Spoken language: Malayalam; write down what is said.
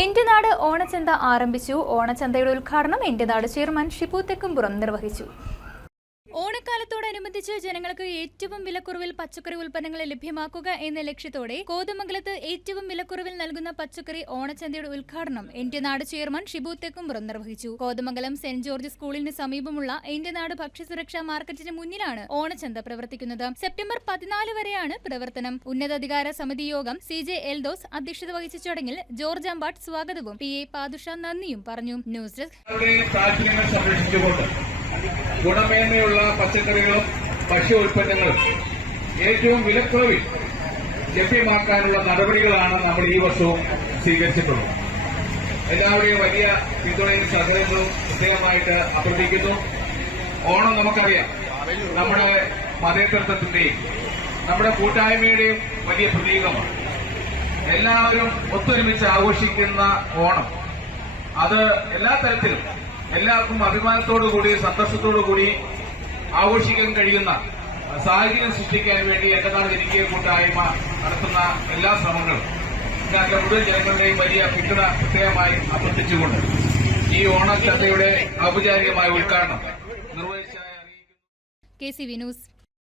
എന്റെ നാട് ഓണച്ചന്ത ആരംഭിച്ചു. ഓണച്ചന്തയുടെ ഉദ്ഘാടനം ഇന്ത്യനാട് നാട് ചെയർമാൻ ഷിപ്പു തെക്കുംപുറം നിർവഹിച്ചു. ഓണക്കാലത്തോടനുബന്ധിച്ച് ജനങ്ങൾക്ക് ഏറ്റവും വിലക്കുറവിൽ പച്ചക്കറി ഉൽപ്പന്നങ്ങൾ ലഭ്യമാക്കുക എന്ന ലക്ഷ്യത്തോടെ കോതമംഗലത്ത് ഏറ്റവും വിലക്കുറവിൽ നൽകുന്ന പച്ചക്കറി ഓണച്ചന്തയുടെ ഉദ്ഘാടനം എന്റെ നാട് ചെയർമാൻ ഷിബു തെക്കുംപുറം നിർവഹിച്ചു കോതമംഗലം സെന്റ് ജോർജ് സ്കൂളിന് സമീപമുള്ള എന്റെ നാട് ഭക്ഷ്യസുരക്ഷാ മാർക്കറ്റിന് മുന്നിലാണ് ഓണച്ചന്ത പ്രവർത്തിക്കുന്നത്. സെപ്റ്റംബർ പതിനാല് വരെയാണ് പ്രവർത്തനം. ഉന്നതാധികാര സമിതി യോഗം സി ജെ എൽദോസ് അധ്യക്ഷത വഹിച്ച ചടങ്ങിൽ ജോർജ് അമ്പാട്ട് സ്വാഗതവും പി എ പാദുഷ നന്ദിയും പറഞ്ഞു. News desk. ഗുണമേന്മയുള്ള പച്ചക്കറികളും ഭക്ഷ്യ ഉൽപ്പന്നങ്ങളും ഏറ്റവും വിലക്കുറവിൽ ലഭ്യമാക്കാനുള്ള നടപടികളാണ് നമ്മൾ ഈ വർഷവും സ്വീകരിച്ചിട്ടുള്ളത്. എല്ലാവരുടെയും വലിയ പിന്തുണയും സഹകരണവും പ്രത്യേകമായിട്ട് അഭ്യർത്ഥിക്കുന്നു. ഓണം നമുക്കറിയാം. നമ്മുടെ മതേതൃത്വത്തിന്റെയും നമ്മുടെ കൂട്ടായ്മയുടെയും വലിയ പ്രതീകമാണ്. എല്ലാവരും ഒത്തൊരുമിച്ച് ആഘോഷിക്കുന്ന ഓണം. അത് എല്ലാ തരത്തിലും എല്ലാവർക്കും അഭിമാനത്തോടു കൂടി സന്തോഷത്തോടു കൂടി ആഘോഷിക്കാൻ കഴിയുന്ന സാഹചര്യം സൃഷ്ടിക്കാൻ വേണ്ടി എന്റെ നാട് ജനകീയ കൂട്ടായ്മ നടത്തുന്ന എല്ലാ ശ്രമങ്ങളും ഇതിനകത്തെ മുഴുവൻ ജനങ്ങളുടെയും വലിയ പിന്തുണ പ്രത്യേകമായി അഭ്യർത്ഥിച്ചുകൊണ്ട് ഈ ഓണച്ചന്തയുടെ ഔപചാരികമായ ഉദ്ഘാടനം നിർവഹിച്ച കെ സി വി ന്യൂസ്.